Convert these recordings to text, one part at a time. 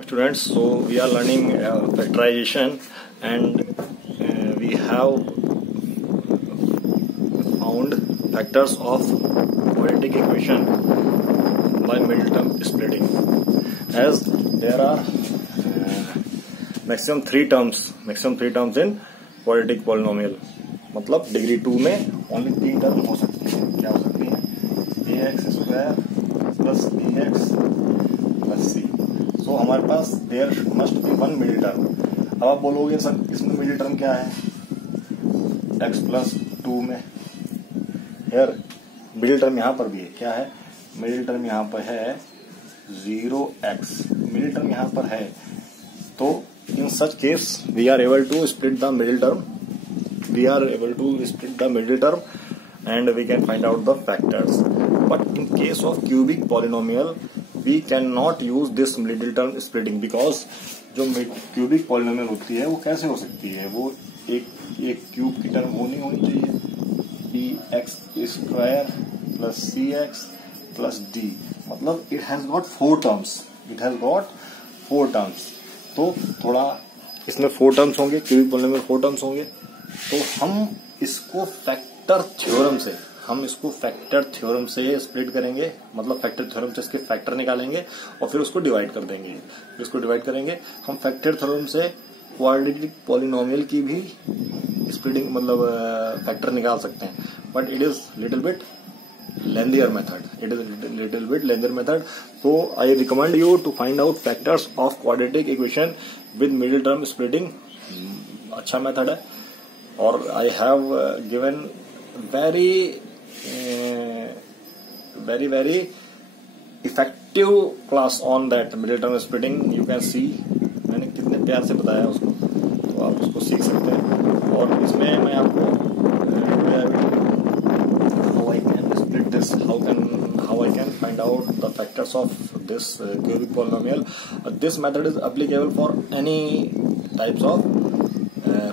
Students, so we are learning factorization, and we have found factors of quadratic equation by middle term splitting. As there are maximum three terms in quadratic polynomial. मतलब degree 2 में only 3 term हो सकती है. क्या हो सकती है? ax square plus bx plus c. तो हमारे पास there must be one middle term. अब आप बोलोगे सर इसमें मिडिल टर्म क्या है? x प्लस 2 में. यार मिडिल टर्म यहाँ पर भी है. क्या है? मिडिल टर्म यहाँ पर है 0x. मिडिल टर्म यहाँ पर है. तो in such case we are able to split the middle term. And we can find out the factors. But in case of cubic polynomial, we cannot use this middle term splitting because जो cubic polynomial होती है वो कैसे हो सकती है? वो एक क्यूब की टर्म होनी चाहिए. bx square plus cx plus d. मतलब it has got 4 terms. तो थोड़ा इसमें 4 terms होंगे. cubic polynomial 4 terms होंगे. तो हम इसको फैक्टर थ्योरम से स्प्लिट करेंगे. मतलब फैक्टर थ्योरम से इसके फैक्टर निकालेंगे और फिर उसको डिवाइड कर देंगे. हम फैक्टर थ्योरम से क्वाड्रेटिक पॉलिनोमियल की भी स्प्लिटिंग मतलब फैक्टर निकाल सकते हैं. But it is little bit lengthier method. So I recommend you to find out factors of quadratic equation with middle term splitting. अच्छा मेथड है. और I have given very effective class on that middle term splitting. You can see मैंने कितने प्यार से बताया उसको, तो आप उसको सीख सकते हैं. और इसमें मैं आपको how I can split this, how I can find out the factors of this cubic polynomial. This method is applicable for any types of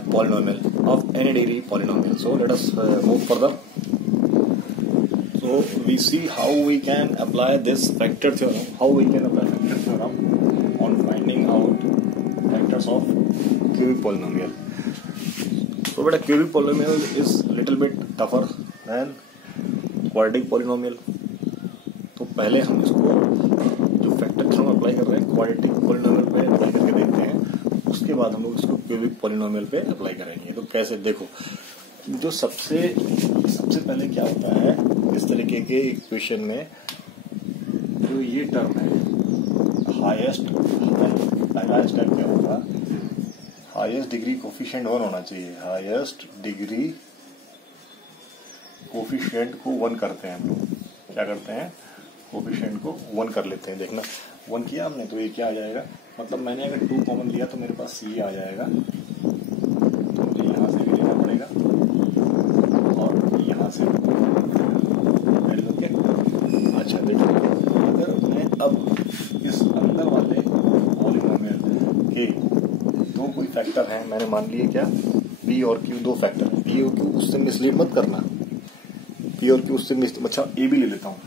polynomial of any degree polynomial. So let us move further. So we see how we can apply this factor theorem on finding out factors of cubic polynomial. So but a cubic polynomial is little bit tougher than quadratic polynomial. तो पहले हम इसको जो factor theorem apply कर रहे हैं quadratic polynomial पे apply करके देखते हैं. उसके बाद हम लोग इसको क्यूबिक पॉलिनोमियल पे अप्लाई करेंगे. तो कैसे? देखो, जो सबसे पहले क्या होता है इस तरीके के इक्वेशन में, जो ये टर्म है पहला स्टेप क्या होगा? हाईएस्ट डिग्री कोफिशिएंट 1 होना चाहिए. हाईएस्ट डिग्री कोफिशिएंट को 1 करते हैं हम लोग. क्या करते हैं? कोफिशिएंट को 1 कर लेते हैं. देखना 1 किया हमने तो ये क्या आ जाएगा? मतलब मैंने अगर 2 कॉमन लिया तो मेरे पास ये आ जाएगा. तो मुझे यहाँ से भी लेना पड़ेगा और यहाँ से अच्छा देखो, अगर मैं अब इस अंदर वाले पॉलिनोमियल के दो कोई फैक्टर हैं, मैंने मान लिए क्या p और q 2 फैक्टर है. p और q उससे मिसलीड मत करना. p और q उससे अच्छा a भी ले लेता हूँ.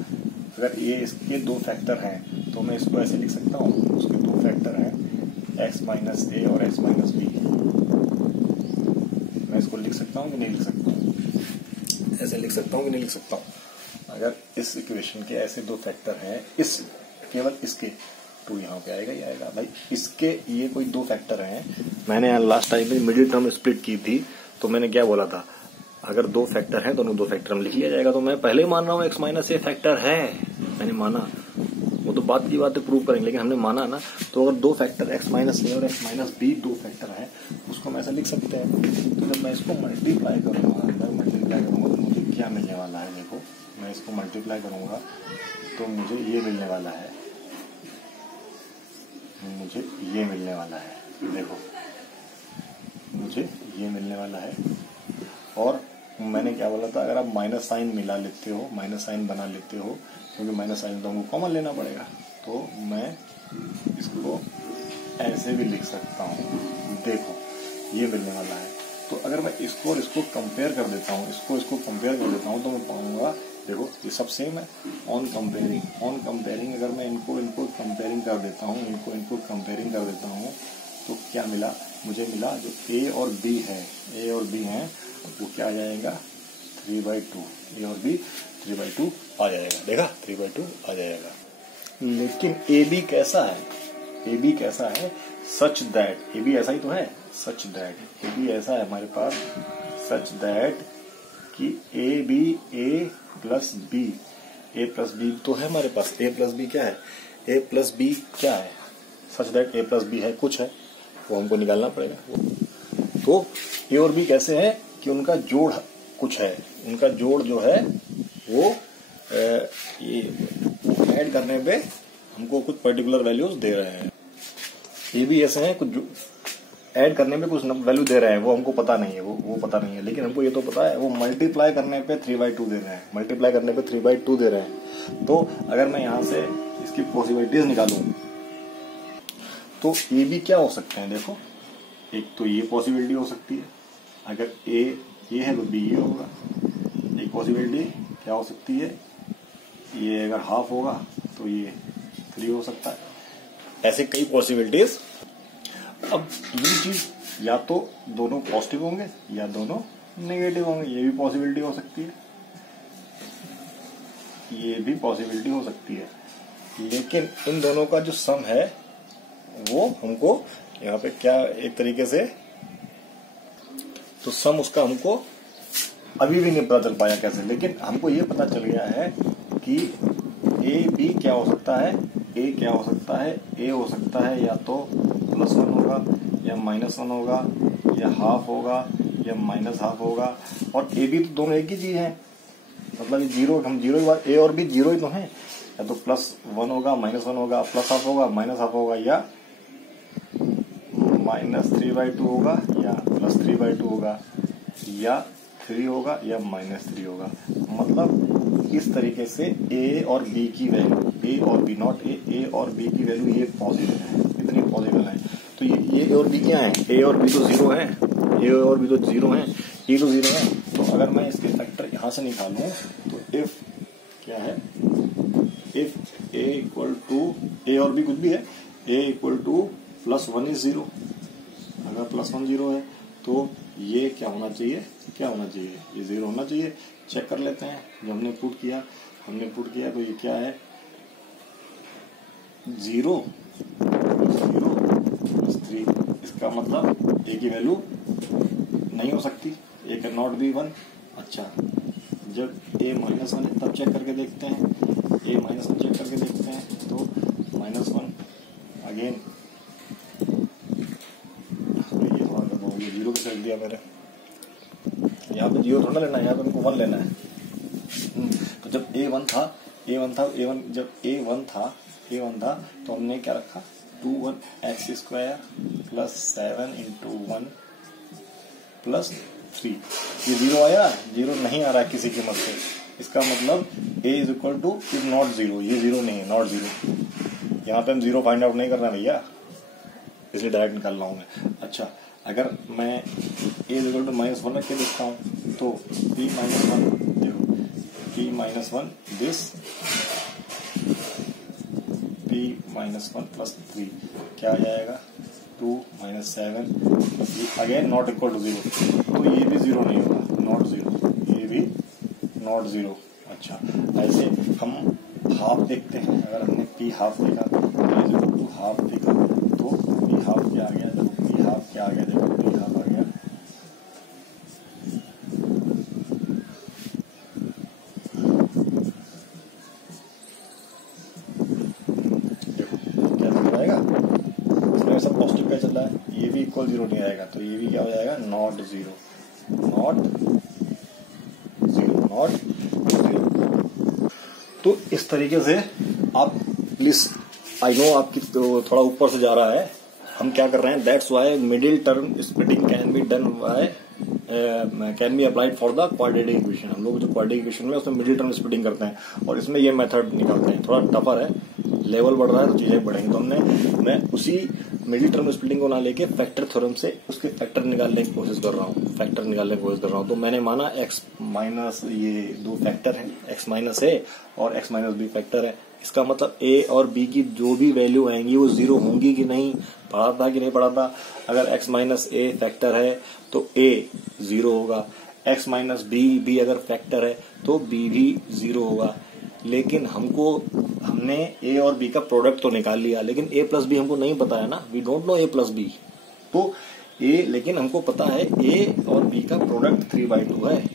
अगर ये इसके 2 फैक्टर हैं तो मैं इसको ऐसे लिख सकता हूँ. उसके 2 फैक्टर हैं x माइनस a और x माइनस b. मैं इसको लिख सकता हूँ कि नहीं लिख सकता हूँ? ऐसे लिख सकता हूँ कि नहीं लिख सकता हूँ? अगर इस इक्वेशन के ऐसे 2 फैक्टर हैं, इस केवल इसके 2 यहाँ पे आएगा, ये आएगा भाई. इसके ये कोई 2 फैक्टर हैं. मैंने लास्ट टाइम में मिडिल टर्म स्प्लिट की थी तो मैंने क्या बोला था? अगर 2 फैक्टर हैं दोनों 2 फैक्टर में लिख लिया जाएगा. तो मैं पहले ही मान रहा हूँ x माइनस ए फैक्टर है. मैंने माना, वो तो बात की बातें प्रूव करेंगे, लेकिन हमने माना ना. तो अगर 2 फैक्टर x माइनस ए और x माइनस बी 2 फैक्टर हैं, उसको हम ऐसा लिख सकते हैं. तो जब मैं इसको मल्टीप्लाई करूंगा तो मुझे क्या मिलने वाला है? देखो, मैं इसको मल्टीप्लाई करूंगा तो मुझे ये मिलने वाला है. देखो, मुझे ये मिलने वाला है. और मैंने क्या बोला था? अगर आप माइनस साइन बना लेते हो, क्योंकि माइनस साइन तो हमको कॉमन लेना पड़ेगा, तो मैं इसको ऐसे भी लिख सकता हूँ. देखो, ये मिलने वाला है. तो अगर मैं इसको और इसको कंपेयर कर देता हूँ, तो मैं पाऊंगा देखो ये सब सेम है। ऑन कंपेयरिंग अगर मैं इनको कंपेयरिंग कर देता हूँ, इनको कंपेयरिंग कर देता हूँ तो क्या मिला, मुझे मिला जो ए और बी है वो क्या आ जाएगा 3/2, ए और बी 3/2 आ जाएगा। देखा 3/2 आ जाएगा। लेकिन ए बी कैसा है, सच दैट, ए बी ऐसा ही तो है, सच दैट ए बी ऐसा है हमारे पास, सच दैट कि ए प्लस बी तो है हमारे पास। ए प्लस बी क्या है, such that A plus B है, कुछ है वो हमको निकालना पड़ेगा। तो ए और बी कैसे है कि उनका जोड़ कुछ है, उनका जोड़ जो है वो ये ऐड करने पे हमको कुछ पर्टिकुलर वैल्यूज दे रहे हैं। ये भी ऐसे हैं कुछ ऐड करने पे कुछ वैल्यू दे रहे हैं, वो हमको पता नहीं है, वो पता नहीं है, लेकिन हमको ये तो पता है वो मल्टीप्लाई करने पे 3/2 दे रहे हैं, तो अगर मैं यहाँ से इसकी पॉसिबिलिटीज निकालूं तो ये भी क्या हो सकते हैं, देखो एक तो ये पॉसिबिलिटी हो सकती है, अगर ए ये है तो बी ये होगा। एक पॉसिबिलिटी क्या हो सकती है, ये अगर हाफ होगा तो ये 3 हो सकता है। ऐसे कई पॉसिबिलिटीज। अब ये चीज या तो दोनों पॉजिटिव होंगे या दोनों नेगेटिव होंगे, ये भी पॉसिबिलिटी हो सकती है, ये भी पॉसिबिलिटी हो सकती है। लेकिन इन दोनों का जो सम है वो हमको यहाँ पे क्या एक तरीके से तो सम उसका हमको अभी भी नहीं पता चल पाया कैसे, लेकिन हमको ये पता चल गया है कि ए बी क्या हो सकता है, ए हो सकता है या तो +1 होगा या -1 होगा या हाफ होगा या -हाफ होगा, और ए बी तो दोनों एक ही चीज है, मतलब ये जीरो, हम जीरो बार ए और बी जीरो ही तो है, या तो +1 होगा -1 होगा, +हाफ होगा -हाफ होगा, या -3/2 होगा या +3/2 होगा, या 3 होगा या -3 होगा। मतलब इस तरीके से ए और बी की वैल्यू, ए और बी नॉट ए और बी की वैल्यू ये पॉजिटिव है, इतनी पॉजिटिव है। तो ये और बी क्या है, ए और बी तो 0 है, ये और भी तो 0 है, ये तो 0 है। तो अगर मैं इसके फैक्टर यहां से निकालूं तो इफ क्या है, इफ ए इक्वल टू ए और बी कुछ भी है, ए इक्वल टू +1 इज 0, अगर +1 0 है तो ये क्या होना चाहिए, ये 0 होना चाहिए। चेक कर लेते हैं, जो हमने पुट किया तो ये क्या है 0 +3, इसका मतलब ए की वैल्यू नहीं हो सकती, ए कैन नॉट बी 1। अच्छा, जब ए -1 है तब चेक करके देखते हैं, ए -1 चेक करके देखते हैं तो -1 अगेन, ये 0 पे सेट दिया मैंने, यहाँ पे 0 थोड़ा लेना है, यहाँ पे हमको 1 लेना है। तो जब A1 था जब A1 था तो हमने क्या रखा 2(1)x² + 7 × 1 + 3। ये 0 आया, 0 नहीं आ रहा है किसी कीमत से, इसका मतलब A इज नॉट 0, ये 0 नहीं है, नॉट 0। यहाँ पे हम 0 फाइंड आउट नहीं कर रहे हैं भैया, इसलिए डायरेक्ट निकाल रहा हूँ मैं। अच्छा, अगर मैं A इज -1 रख के देखता हूँ तो P -1 देखो, P -1 दिस P -1 + 3 क्या आ जाएगा 2 - 7 + 3 अगेन नॉट इक्वल टू 0, तो ये भी 0 नहीं होगा, नॉट 0, ये भी नॉट 0। अच्छा, ऐसे हम हाफ देखते हैं, अगर हमने P हाफ देखा तो हाफ देखा तो P हाफ क्या आ गया, देखो P हाफ क्या आ गया, देखो P हाफ आ गया सब पॉजिटिव क्या चल रहा है, ये भी इक्वल 0 नहीं आएगा, तो ये भी क्या हो जाएगा नॉट 0। तो इस तरीके से आप प्लीज, आई नो आपकी तो थोड़ा ऊपर से जा रहा है, हम क्या कर रहे हैं, that's why middle term splitting can be applied for the quadratic equation. हम लोग जो क्वाड्रेटिक इक्वेशन में उसमें मिडिल टर्म स्प्लिटिंग करते हैं, और इसमें ये मेथड निकालते हैं। थोड़ा टफर है, लेवल बढ़ रहा है तो चीजें बढ़ेंगी, तो मैं उसी मिडिल टर्म स्प्लिटिंग को ना लेके फैक्टर थ्योरम से उसके फैक्टर निकालने की कोशिश कर रहा हूँ। फैक्टर निकालने की कोशिश कर रहा हूँ। तो मैंने माना x माइनस ये दो फैक्टर है, x माइनस a और x माइनस b फैक्टर है। इसका मतलब a और b की जो भी वैल्यू आएंगी वो जीरो होंगी कि नहीं, पढ़ा था कि नहीं पढ़ा था। अगर x माइनस a फैक्टर है तो a जीरो होगा, x माइनस b अगर फैक्टर है तो b भी जीरो होगा। लेकिन हमने a और b का प्रोडक्ट तो निकाल लिया, लेकिन a प्लस b हमको नहीं पता है ना, we don't know a plus b। तो a, लेकिन हमको पता है a और b का प्रोडक्ट 3/2 है।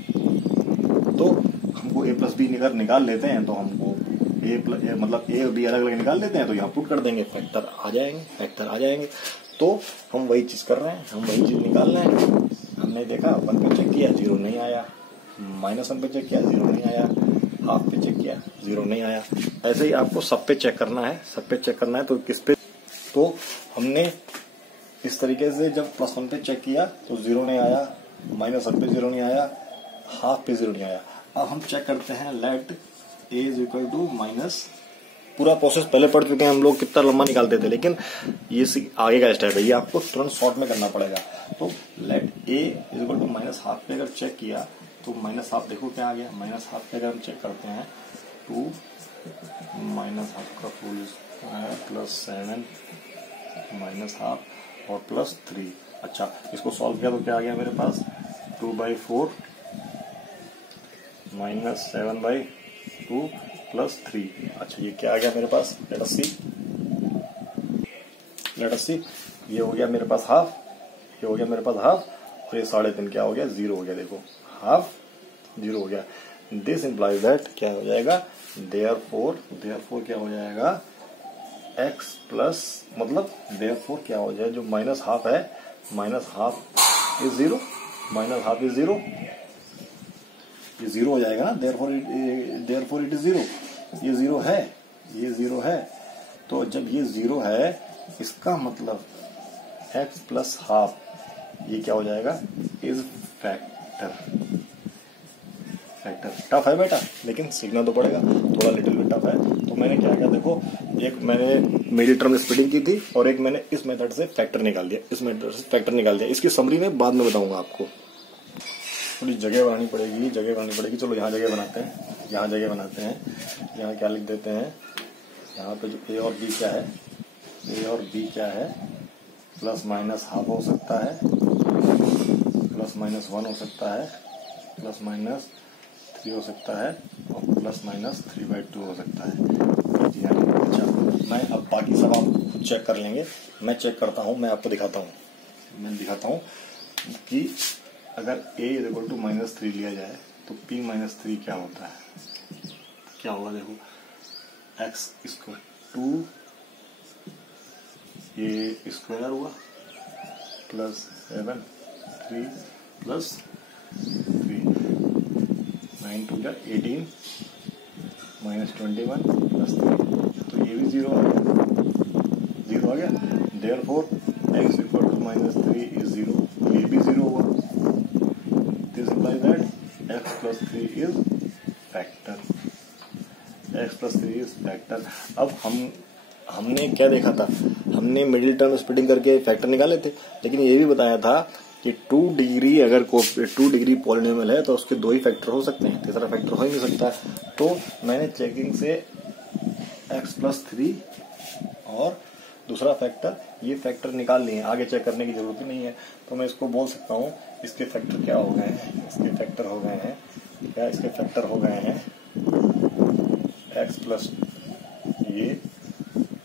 तो हमको a प्लस b निकाल लेते हैं, तो हमको मतलब a और b अलग अलग निकाल लेते हैं, तो यहाँ पुट कर देंगे, फैक्टर आ जाएंगे। तो हम वही चीज कर रहे हैं, हम वही चीज निकाल रहे हैं। हमने देखा 1 पे चेक किया, जीरो नहीं आया, -1 पे चेक किया, जीरो नहीं आया, हाफ पे चेक किया, जीरो नहीं आया। ऐसे ही आपको सब पे चेक करना है, तो किस पे, तो हमने इस तरीके से जब +1 पे चेक किया तो जीरो नहीं आया, -1 पे जीरो नहीं आया, हाफ पे जीरो नहीं आया। अब हम चेक करते हैं let a is equal to minus, पूरा प्रोसेस पहले पढ़ चुके हैं हम लोग, कितना लंबा निकालते थे, लेकिन ये आगे का स्टेप है, ये आपको तुरंत शॉर्ट में करना पड़ेगा। तो let a is equal to -1/2 पे अगर चेक किया तो -1/2 देखो क्या आ गया, -1/2 पे अगर हम चेक करते हैं 2 -1/2 का फुल स्क्वायर प्लस 7 -1/2 और प्लस 3। अच्छा, इसको सॉल्व किया तो क्या आ गया मेरे पास, 2/4 -7/2 प्लस 3। अच्छा, ये क्या आ गया मेरे पास, लेट अस सी, ये हो गया मेरे पास हाफ, ये हो गया मेरे पास हाफ, और ये 3.5 क्या हो गया, जीरो हो गया। देखो हाफ जीरो हो गया। दिस इंप्लाइज दैट क्या हो जाएगा, देयरफॉर क्या हो जाएगा, x प्लस, मतलब देयरफॉर क्या हो जाए, जो -1/2 है, -1/2 इज जीरो, -1/2 इज जीरो, ये जीरो हो जाएगा ना, देयरफॉर इट इज जीरो, ये जीरो है। तो जब ये जीरो है, इसका मतलब x प्लस हाफ, ये क्या हो जाएगा, इज फैक्टर। टफ है बेटा, लेकिन सीखना तो पड़ेगा, थोड़ा लिटिल बिट टफ है। तो मैंने क्या किया, देखो, एक मैंने मिडिल टर्म स्प्लिटिंग की थी और एक मैंने इस मेथड से फैक्टर निकाल दिया, इसकी समरी में बाद में बताऊंगा आपको। थोड़ी जगह बनानी पड़ेगी। चलो यहाँ जगह बनाते हैं, यहाँ क्या लिख देते हैं, यहाँ पे जो a और b क्या है, प्लस माइनस हाफ हो सकता है, प्लस माइनस 1 हो सकता है, प्लस माइनस 3 हो सकता है, और प्लस माइनस 3/2 हो सकता है। अच्छा, मैं अब बाकी सब आप खुद चेक कर लेंगे, मैं चेक करता हूँ, मैं आपको दिखाता हूँ कि अगर a इज इक्वल टू -3 लिया जाए तो p - 3 क्या होता है, क्या होगा। देखो x इसको 2 a स्क्वायर हुआ प्लस 7 3 प्लस 3 9 2 18 -21 प्लस 3, तो ये भी जीरो आ गया। Therefore x equal to -3 is zero, ये भी जीरो हुआ। This implies that x plus 3 is factor. अब हमने क्या देखा था, हमने मिडिल टर्म स्प्लिटिंग करके फैक्टर निकाले थे, लेकिन ये भी बताया था कि 2 डिग्री अगर 2 डिग्री पॉलिनोमियल है तो उसके 2 ही फैक्टर हो सकते हैं, तीसरा फैक्टर हो ही नहीं सकता। तो मैंने चेकिंग से x प्लस 3 और दूसरा फैक्टर, ये फैक्टर निकाल लिए, आगे चेक करने की जरूरत ही नहीं है। तो मैं इसको बोल सकता हूँ, इसके फैक्टर क्या हो गए हैं, इसके फैक्टर हो गए हैं x प्लस ये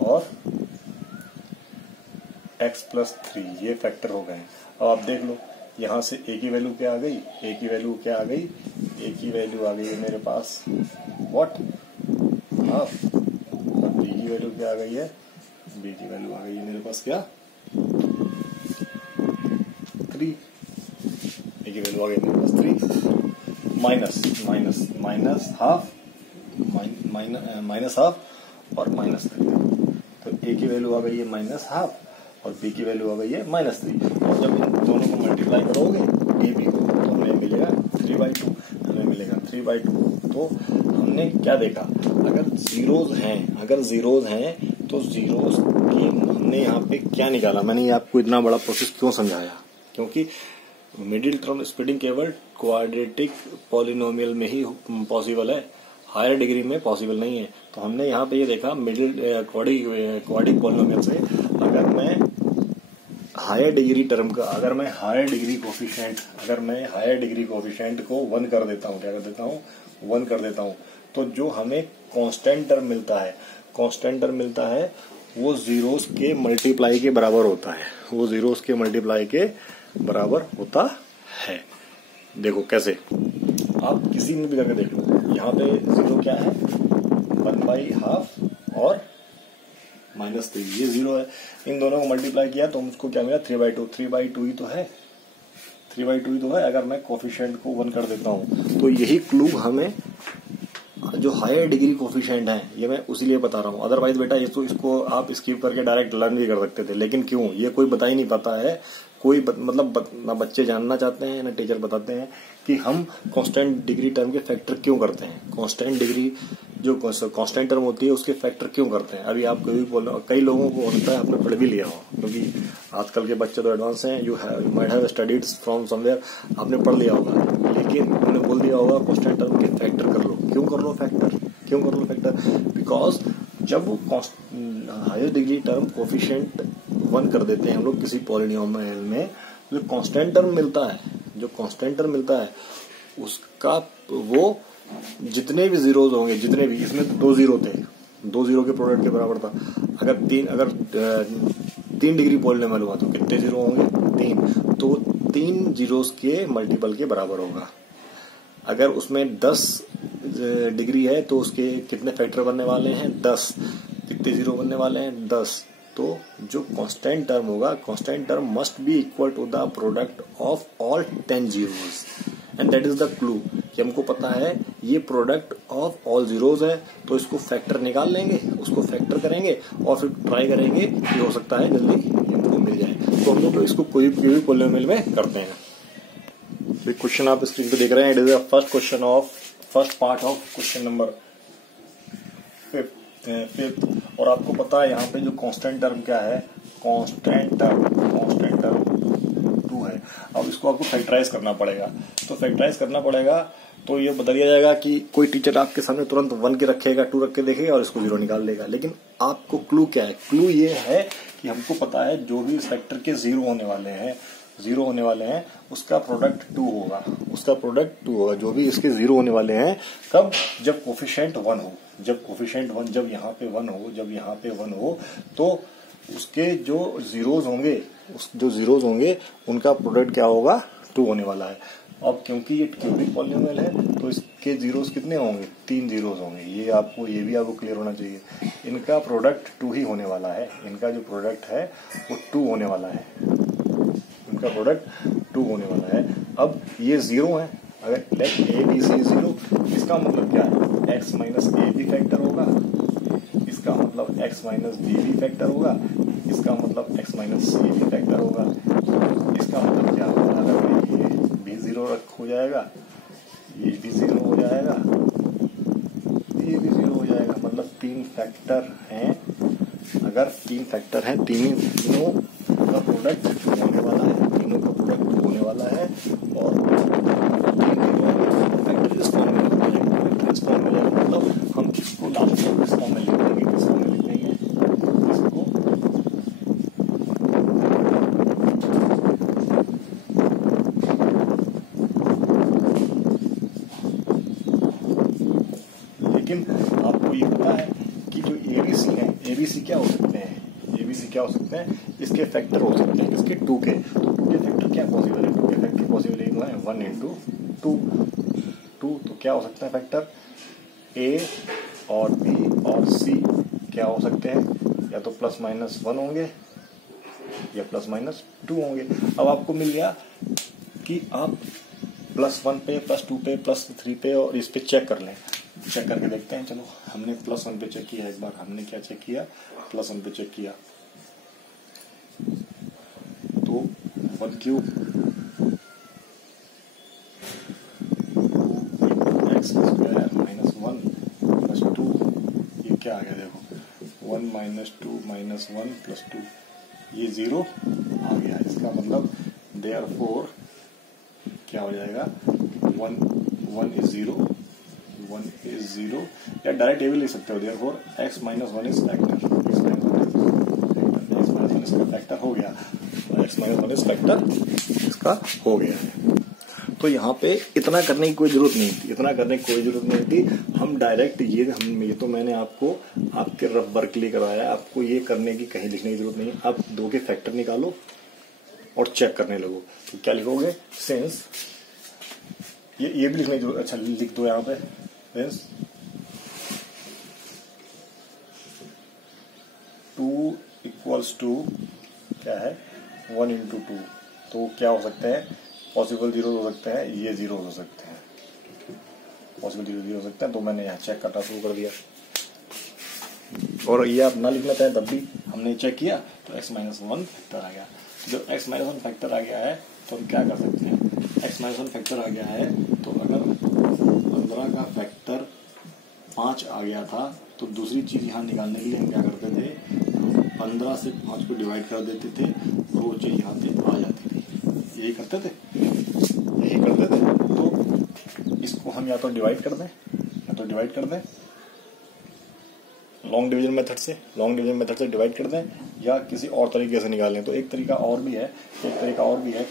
और x प्लस 3, ये फैक्टर हो गए हैं। अब आप देख लो, यहाँ से a की वैल्यू क्या आ गई, a की वैल्यू आ गई है मेरे पास व्हाट, हाफ। b की वैल्यू क्या आ गई है, b की वैल्यू आ गई है मेरे पास क्या, 3। a की वैल्यू आ गई मेरे पास 3 माइनस हाफ और -3। तो a की वैल्यू आ गई है -हाफ और b की वैल्यू आ गई है -3। और जब इन दोनों को मल्टीप्लाई करोगे a b को, तो हमें मिलेगा 3/2। तो हमने क्या देखा, अगर जीरोज हैं तो जीरोज की हमने यहाँ पे क्या निकाला। मैंने ये आपको इतना बड़ा प्रोसेस क्यों समझाया, क्योंकि मिडिल टर्म स्प्लिटिंग केवल क्वाड्रेटिक पॉलिनोमियल में ही पॉसिबल है, हायर डिग्री में पॉसिबल नहीं है। तो हमने यहाँ पे ये देखा मिडिल क्वाड्रिक पॉलिनोमियल से अगर मैं हायर डिग्री टर्म का, अगर मैं हायर डिग्री कोफिशिएंट को 1 कर देता हूँ, क्या कर देता हूँ, 1 कर देता हूँ, तो जो हमें कांस्टेंट टर्म मिलता है वो जीरोस के मल्टीप्लाई के बराबर होता है, है। देखो कैसे, आप किसी में भी करके देख लो। यहाँ पे जीरो क्या है, 1/2 और -3, ये जीरो है। इन दोनों को मल्टीप्लाई किया तो मुझको क्या मिला, 3/2 ही तो है, 3/2 ही तो है। अगर मैं कोफिशिएंट को 1 कर देता हूँ तो यही क्लू हमें जो हायर डिग्री कोफिशिएंट है, ये मैं उसी लिए बता रहा हूँ। अदरवाइज बेटा ये तो इसको आप स्किप करके डायरेक्ट लर्न भी कर सकते थे, लेकिन क्यों, ये कोई बता ही नहीं पाता है। कोई मतलब ना बच्चे जानना चाहते हैं ना टीचर बताते हैं कि हम कांस्टेंट डिग्री टर्म के फैक्टर क्यों करते हैं, कांस्टेंट डिग्री जो कांस्टेंट टर्म होती है उसके फैक्टर क्यों करते हैं। अभी आप कई लोगों को होता है, आपने पढ़ भी लिया हो, क्योंकि आजकल के बच्चे तो एडवांस हैं, you might have studied from somewhere, आपने पढ़ लिया होगा, लेकिन उन्होंने बोल दिया होगा कांस्टेंट टर्म के फैक्टर कर लो। क्यों कर लो फैक्टर, बिकॉज जब वो हायर डिग्री टर्म कोफिशिएंट 1 कर देते हैं हम लोग किसी पॉलिनोमियल में, जो कांस्टेंट टर्म मिलता है उसका वो जितने भी जीरोज होंगे, जितने भी, इसमें 2 जीरो थे, 2 जीरो के प्रोडक्ट के बराबर था। अगर 3 डिग्री पॉलिनोमियल हुआ तो कितने जीरो होंगे, 3, तो 3 जीरोस के मल्टीपल के बराबर होगा। अगर उसमें 10 डिग्री है तो उसके कितने फैक्टर बनने वाले हैं, 10, कितने जीरो बनने वाले हैं, 10। तो जो कांस्टेंट टर्म होगा, constant term must be equal to the product of all 10 zeros, and that is the clue कि हमको पता है ये प्रोडक्ट ऑफ ऑल जीरोस है, तो इसको फैक्टर निकाल लेंगे, उसको फैक्टर करेंगे और फिर ट्राई करेंगे कि हो सकता है जल्दी हमको मिल जाए। तो हम लोग इसको कोई भी पॉलिनोमियल में करते हैं। क्वेश्चन आप स्क्रीन पे देख रहे हैं, it is the first part of question number 5th। और आपको पता है यहाँ पे जो कांस्टेंट टर्म क्या है, कांस्टेंट टर्म 2 है। अब इसको आपको फैक्टराइज करना पड़ेगा, तो ये बता दिया जाएगा कि कोई टीचर आपके सामने तुरंत 1 के रखेगा, 2 रख के देखेगा और इसको 0 निकाल लेगा। लेकिन आपको क्लू क्या है, क्लू ये है कि हमको पता है जो भी इस फैक्टर के 0 होने वाले हैं उसका प्रोडक्ट 2 होगा, जो भी इसके 0 होने वाले हैं। कब, जब कोफिशिएंट 1 हो, जब यहाँ पे 1 हो, तो उसके जो जीरोज होंगे उनका प्रोडक्ट क्या होगा, 2 होने वाला है। अब क्योंकि ये क्यूबिक पॉलिनोमियल है तो इसके जीरोस कितने होंगे, 3 जीरोस होंगे। ये भी आपको क्लियर होना चाहिए। इनका प्रोडक्ट 2 ही होने वाला है, इनका जो प्रोडक्ट है वो 2 होने वाला है, अब ये 0 है, अगर लेट ए बी सी 0, इसका मतलब क्या है, x माइनस ए भी फैक्टर होगा, इसका मतलब x माइनस बी भी फैक्टर होगा, इसका मतलब x माइनस सी भी फैक्टर होगा। इसका मतलब क्या होगा, अगर ये भी 0 हो जाएगा, ये भी 0 हो जाएगा, ये भी 0 हो जाएगा, मतलब 3 फैक्टर हैं। अगर 3 फैक्टर हैं, तीनों का प्रोडक्ट होने वाला है, और फैक्टर इस फॉर्म में लेगा, मतलब हम इसको लास्ट में इस फॉर्म में लिख देंगे, इसको लेकिन आपको ये पता है कि जो एबीसी है, एबीसी क्या हो सकते हैं, इसके फैक्टर हो सकते हैं, इसके 2 के, तो 2 के फैक्टर क्या पॉसिबल है, 2 के फैक्टर पॉसिबल है 1 into 2, तो क्या हो सकता है फैक्टर, ए और बी और सी क्या हो सकते हैं, या तो +-1 होंगे या +-2 होंगे। अब आपको मिल गया कि आप +1 पे, +2 पे, +3 पे और इस पे चेक कर लें, चेक करके देखते हैं। चलो, हमने +1 पे चेक किया, इस बार हमने क्या चेक किया, +1 पे चेक किया, तो 1 क्यूब x² -1 + 2, ये क्या आ गया, देखो 1 - 2 - 1 + 2, ये 0 आ गया। इसका मतलब देयरफॉर क्या हो जाएगा, 1 इज 0, 1 इज 0, या डायरेक्ट ये भी लिख सकते हो, therefore x minus 1 is factor, x minus 1 इसका फैक्टर हो गया, x माइनस 1 इज फैक्टर इसका हो गया है। तो यहाँ पे इतना करने की कोई जरूरत नहीं थी, इतना करने की कोई जरूरत नहीं थी। हम डायरेक्ट ये तो मैंने आपको आपके रफ वर्क के लिए करवाया, आपको ये करने की कहीं लिखने की जरूरत नहीं। आप 2 के फैक्टर निकालो और चेक करने लगो। तो क्या लिखोगे, सिंस, ये भी लिखने की जरूरत, अच्छा लिख दो यहाँ पे, सिंस 2 इक्वल्स टू क्या है, 1 into 2, तो क्या हो सकता है, पॉसिबल 0 हो सकते हैं, ये 0 हो सकते हैं, पॉसिबल 0 हो सकते हैं। तो मैंने यहाँ चेक करना शुरू कर दिया, और ये आप ना लिखना चाहें तब भी हमने चेक किया तो x माइनस 1 फैक्टर आ गया। जब x माइनस 1 फैक्टर आ गया है तो हम क्या कर सकते हैं, x माइनस 1 फैक्टर आ गया है तो अगर 15 का फैक्टर 5 आ गया था तो दूसरी चीज यहाँ निकालने के लिए हम क्या करते थे, 15 से 5 को डिवाइड कर देते थे और वो चीज यहाँ पे आ जाती थी। यही करते थे। तो इसको हम या तो डिवाइड कर दें, लॉन्ग डिवीजन मेथड से डिवाइड कर दें, या किसी और तरीके से निकालें। तो एक तरीका और भी है,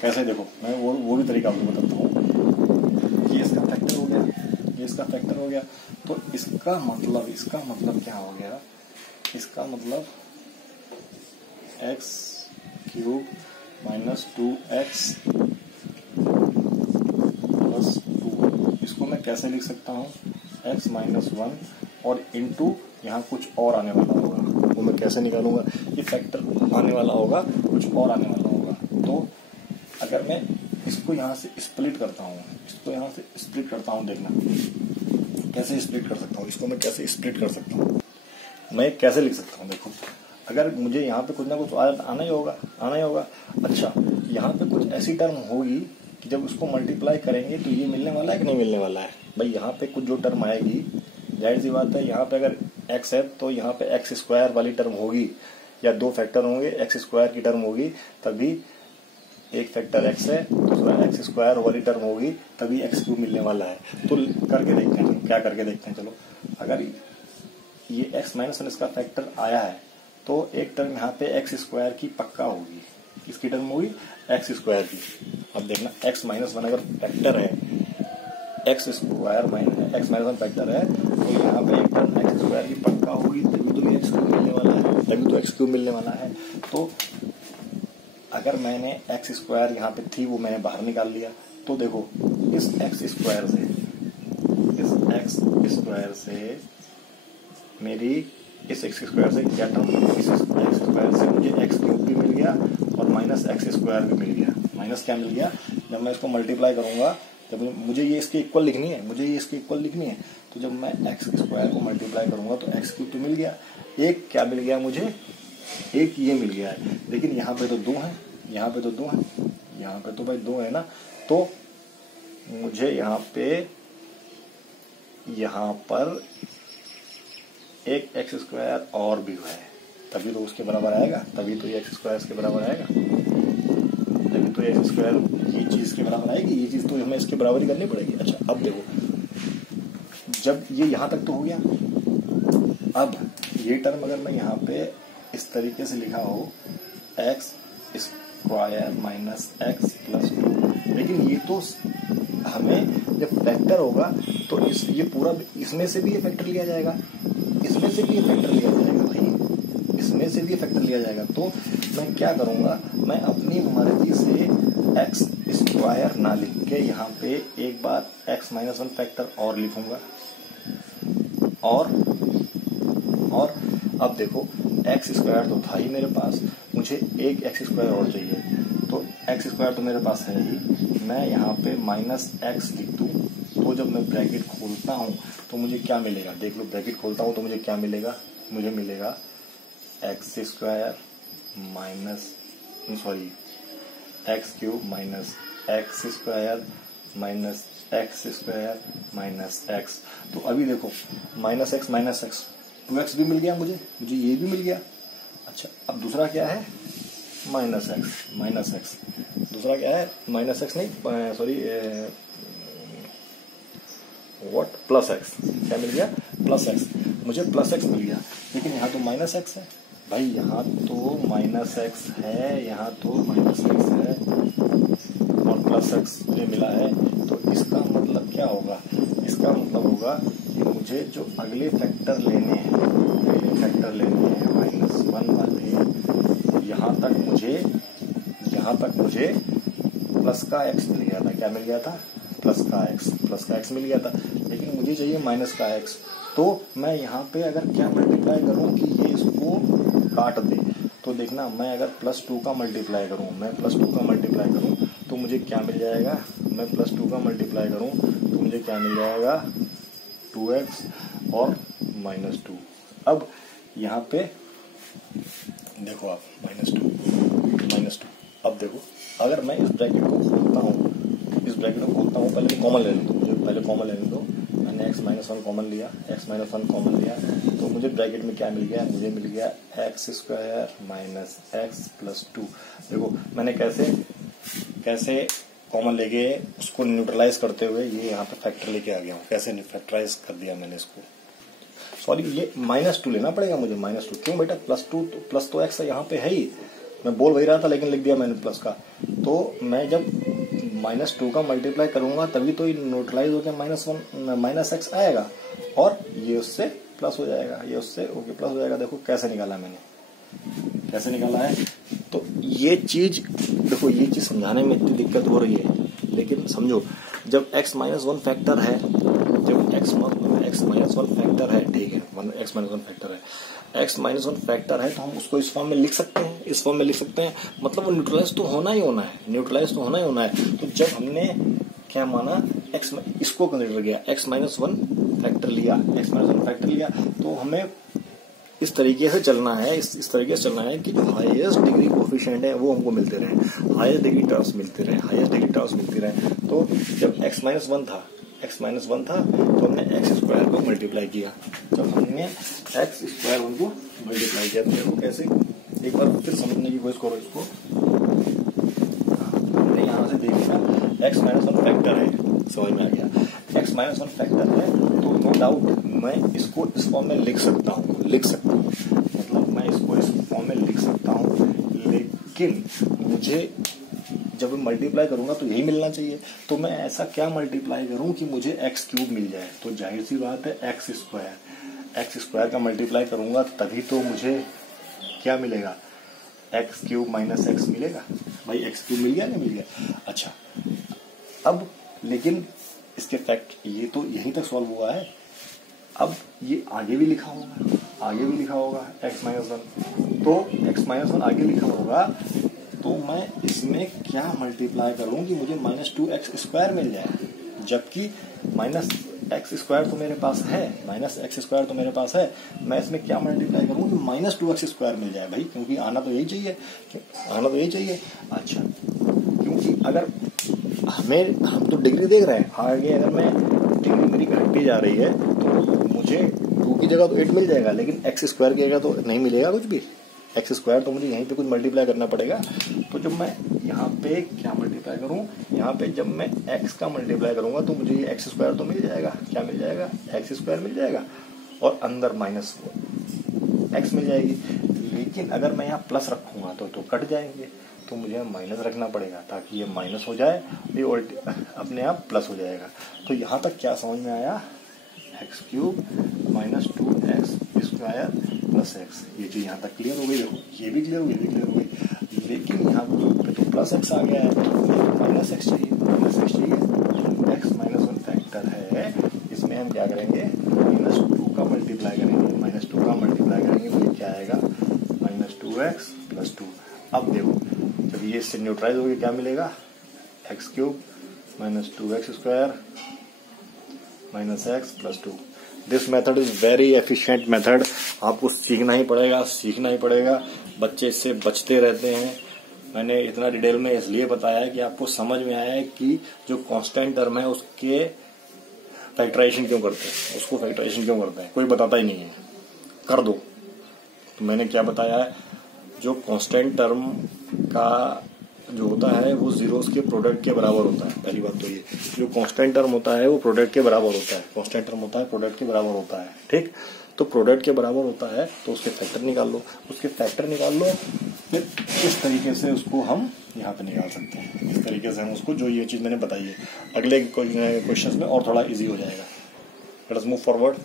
कैसे, देखो मैं वो भी तरीका आपको बताता हूँ। ये इसका फैक्टर हो गया, तो इसका मतलब क्या हो गया, इसका मतलब x cube minus 2x plus 2, इसको मैं कैसे लिख सकता हूँ, x माइनस 1 और इंटू यहाँ कुछ और आने वाला होगा, वो मैं कैसे निकालूंगा, ये फैक्टर आने वाला होगा, कुछ और आने वाला होगा। तो अगर मैं इसको यहाँ से स्प्लिट करता हूँ, देखना कैसे स्प्लिट कर सकता हूँ, इसको मैं कैसे स्प्लिट कर सकता हूँ, मैं कैसे लिख सकता हूँ। देखो अगर मुझे यहाँ पे कुछ ना कुछ आना ही होगा। अच्छा, यहाँ पे कुछ ऐसी टर्म होगी कि जब उसको मल्टीप्लाई करेंगे तो ये मिलने वाला है कि नहीं मिलने वाला है। भाई यहाँ पे कुछ जो टर्म आएगी, जाहिर सी बात है, यहाँ पे अगर x है तो यहाँ पे x स्क्वायर वाली टर्म होगी, या 2 फैक्टर होंगे, x स्क्वायर की टर्म होगी, तभी एक फैक्टर x है, दूसरा x स्क्वायर वाली टर्म होगी, तभी x क्यूब मिलने वाला है। तो करके देखते हैं, क्या करके देखते हैं। चलो, अगर ये x माइनस 1 इसका फैक्टर आया है तो एक टर्म यहाँ पे x स्क्वायर की पक्का होगी, किसकी टर्म होगी, x स्क्वायर की। अब देखना, x माइनस 1 अगर फैक्टर है, x square minus x minus 1 factor है, तो यहाँ पे एक टर्म x स्क्वायर की पक्का होगी, तभी तो x क्यूब मिलने वाला है, तो अगर मैंने x स्क्वायर यहाँ पे थी वो मैंने बाहर निकाल लिया, तो देखो इस x स्क्वायर से मेरी इस x स्क्वायर से क्या टर्म, इस x स्क्वायर से मुझे x क्यूब भी मिल गया और माइनस x स्क्वायर भी मिल गया। माइनस क्या मिल गया, जब मैं इसको मल्टीप्लाई करूंगा, जब मुझे ये इसके इक्वल लिखनी है, तो जब मैं x स्क्वायर को मल्टीप्लाई करूंगा तो x क्यूब तो मिल गया, एक क्या मिल गया मुझे, एक ये मिल गया है। लेकिन यहाँ पे तो 2 है, यहाँ पे तो भाई 2 है ना, तो मुझे यहाँ पर एक x स्क्वायर और भी है, तभी तो उसके बराबर आएगा, तभी तो ये x स्क्वायर इसके बराबर आएगा, तभी तो x स्क्वायर ये चीज के बराबर आएगी, ये चीज तो हमें इसके बराबर ही करनी पड़ेगी। अच्छा, अब देखो, जब ये यहाँ तक तो हो गया, अब ये टर्म अगर मैं यहाँ पे इस तरीके से लिखा हो, x square minus x plus 2, लेकिन ये तो हमें जब फैक्टर होगा तो ये पूरा, इसमें से भी ये फैक्टर लिया जाएगा, इसमें से भी ये फैक्टर लिया जाएगा भाई, इसमें से भी ये फैक्टर लिया जाएगा। तो मैं क्या करूंगा, मैं अपनी मर्जी से x स्क्वायर ना लिख के यहाँ पे एक बार x माइनस 1 फैक्टर और लिखूंगा, और अब देखो x स्क्वायर तो था ही मेरे पास, मुझे एक x स्क्वायर और चाहिए, तो x स्क्वायर तो मेरे पास है ही, मैं यहाँ पे माइनस x लिख दूँ, तो जब मैं ब्रैकेट खोलता हूँ तो मुझे क्या मिलेगा, देख लो, ब्रैकेट खोलता हूँ तो मुझे क्या मिलेगा, मुझे मिलेगा x square minus x cube minus x square minus x square minus x। तो अभी देखो, माइनस x 2x भी मिल गया मुझे ये भी मिल गया। अच्छा, अब दूसरा क्या है, माइनस एक्स, दूसरा क्या है माइनस एक्स नहीं सॉरी व्हाट प्लस एक्स, क्या मिल गया प्लस एक्स, मुझे प्लस एक्स मिल गया, लेकिन यहाँ तो माइनस एक्स है भाई, यहाँ तो माइनस एक्स है, यहाँ तो माइनस एक्स है और प्लस एक्स मुझे मिला है। तो इसका मतलब क्या होगा, इसका मतलब होगा कि मुझे जो अगले फैक्टर लेने हैं -1 वाले, यहाँ तक मुझे प्लस का एक्स मिल गया था, क्या मिल गया था प्लस का एक्स मिल गया था, लेकिन मुझे चाहिए माइनस का एक्स। तो मैं यहाँ पे अगर क्या मल्टीप्लाई करूँ कि ये इसको काट दे, तो देखना मैं अगर +2 का मल्टीप्लाई करूँ तो मुझे क्या मिल जाएगा, मैं +2 का मल्टीप्लाई करूँ तो मुझे क्या मिल जाएगा 2x और -2। अब यहाँ पे देखो आप -2, अब देखो अगर मैं इस ब्रैकेट को खोलता हूँ, पहले मैं कॉमन ले लूँ, मैंने x-1 कॉमन लिया, तो मुझे ब्रैकेट में क्या मिल गया, मुझे मिल गया x² - x + 2। देखो मैंने कैसे कॉमन लेके उसको न्यूट्रलाइज करते हुए ये यहाँ पे फैक्टर लेके आ गया हूँ, कैसे फैक्टराइज कर दिया मैंने इसको। सॉरी ये -2 लेना पड़ेगा मुझे, -2 क्यों बेटा, प्लस तो x यहाँ पे है ही, मैं बोल वही रहा था लेकिन लिख दिया मैंने प्लस का। तो मैं जब -2 का मल्टीप्लाई करूंगा तभी तो ये न्यूट्रलाइज होकर -x आएगा और ये उससे प्लस हो जाएगा, ये उससे ओके प्लस हो जाएगा। देखो कैसे निकाला मैंने, कैसे निकाला है। तो ये चीज देखो, ये चीज समझाने में इतनी दिक्कत हो रही है, लेकिन समझो जब x-1 फैक्टर है, x-1 फैक्टर है, ठीक है, x-1 फैक्टर है, x-1 फैक्टर है तो हम उसको इस फॉर्म में लिख सकते हैं, मतलब वो न्यूट्रलाइज तो होना ही होना है। तो जब हमने क्या माना इसको कंसीडर किया, x-1 फैक्टर लिया, तो हमें इस तरीके से चलना है, इस तरीके से चलना है कि जो हाईएस्ट डिग्री कोफिशिएंट है वो हमको मिलते रहे, हाईएस्ट डिग्री टर्म्स मिलती रहे। तो जब x-1 था तो हमने x² को मल्टीप्लाई किया, तो कैसे, एक बार फिर समझने की कोशिश करो इसको। हमने यहाँ से देखा x-1 फैक्टर है, समझ में आ गया, x-1 फैक्टर है तो नो डाउट मैं इसको इस फॉर्म में लिख सकता हूँ, मतलब मैं इसको इस फॉर्म में लिख सकता हूँ, लेकिन मुझे जब मल्टीप्लाई करूंगा तो यही मिलना चाहिए। तो मैं ऐसा क्या मल्टीप्लाई करूं कि मुझे x³ मिल जाए, तो जाहिर सी बात है x² का मल्टीप्लाई करूंगा तभी तो मुझे क्या मिलेगा, x³ - x मिलेगा भाई, x³ मिल गया नहीं मिल गया। अच्छा अब लेकिन इसके फैक्ट ये तो यहीं तक सॉल्व हुआ है, अब ये आगे भी लिखा होगा x-1, तो x-1 आगे लिखा होगा तो मैं इसमें क्या मल्टीप्लाई करूं कि मुझे -2x² मिल जाए, जबकि -x² तो मेरे पास है, मैं इसमें क्या मल्टीप्लाई करूं कि -2x² मिल जाए भाई, क्योंकि आना तो यही चाहिए। अच्छा क्योंकि अगर हम तो डिग्री देख रहे हैं, आगे अगर मैं डिग्री मेरी घटती जा रही है तो मुझे 2 की जगह तो 8 मिल जाएगा, लेकिन x² की जगह तो नहीं मिलेगा कुछ भी, x² तो मुझे यहीं पे कुछ मल्टीप्लाई करना पड़ेगा। तो जब मैं यहाँ पे क्या मल्टीप्लाई करूँ, यहाँ पे जब मैं x का मल्टीप्लाई करूंगा तो मुझे ये x² तो मिल जाएगा, क्या मिल जाएगा, x² मिल जाएगा और अंदर -x मिल जाएगी। लेकिन अगर मैं यहाँ प्लस रखूंगा तो कट जाएंगे, तो मुझे माइनस रखना पड़ेगा ताकि ये माइनस हो जाए, ये अपने आप प्लस हो जाएगा। तो यहाँ तक क्या समझ में आया, x³ - 2x² + x, ये चीज यहाँ तक क्लियर हो गई। देखो ये भी क्लियर हो गई, लेकिन यहाँ पे तो +x आ गया है, -x चाहिए, x-1 फैक्टर है, इसमें हम क्या करेंगे, -2 का मल्टीप्लाई करेंगे, तो ये क्या आएगा, -2x + 2। अब देखो जब ये इससे न्यूट्रलाइज होगी क्या मिलेगा, x³ - 2x² - x + 2। This method is very efficient method, आपको सीखना ही पड़ेगा, बच्चे इससे बचते रहते हैं। मैंने इतना डिटेल में इसलिए बताया है कि आपको समझ में आया है कि जो कांस्टेंट टर्म है उसके फैक्टराइजेशन क्यों करते हैं, कोई बताता ही नहीं है, कर दो। तो मैंने क्या बताया है, जो कांस्टेंट टर्म का जो होता है वो जीरोस के प्रोडक्ट के बराबर होता है। पहली बात तो ये, जो कांस्टेंट टर्म होता है वो प्रोडक्ट के बराबर होता है। कांस्टेंट टर्म होता है प्रोडक्ट के बराबर होता है, ठीक। तो प्रोडक्ट के बराबर होता है तो उसके फैक्टर निकाल लो, उसके फैक्टर निकाल लो, फिर इस तरीके से उसको हम यहाँ पे निकाल सकते हैं। इस तरीके से हम उसको, जो ये चीज मैंने बताई है, अगले क्वेश्चन में और थोड़ा इजी हो जाएगा। Let's move forward.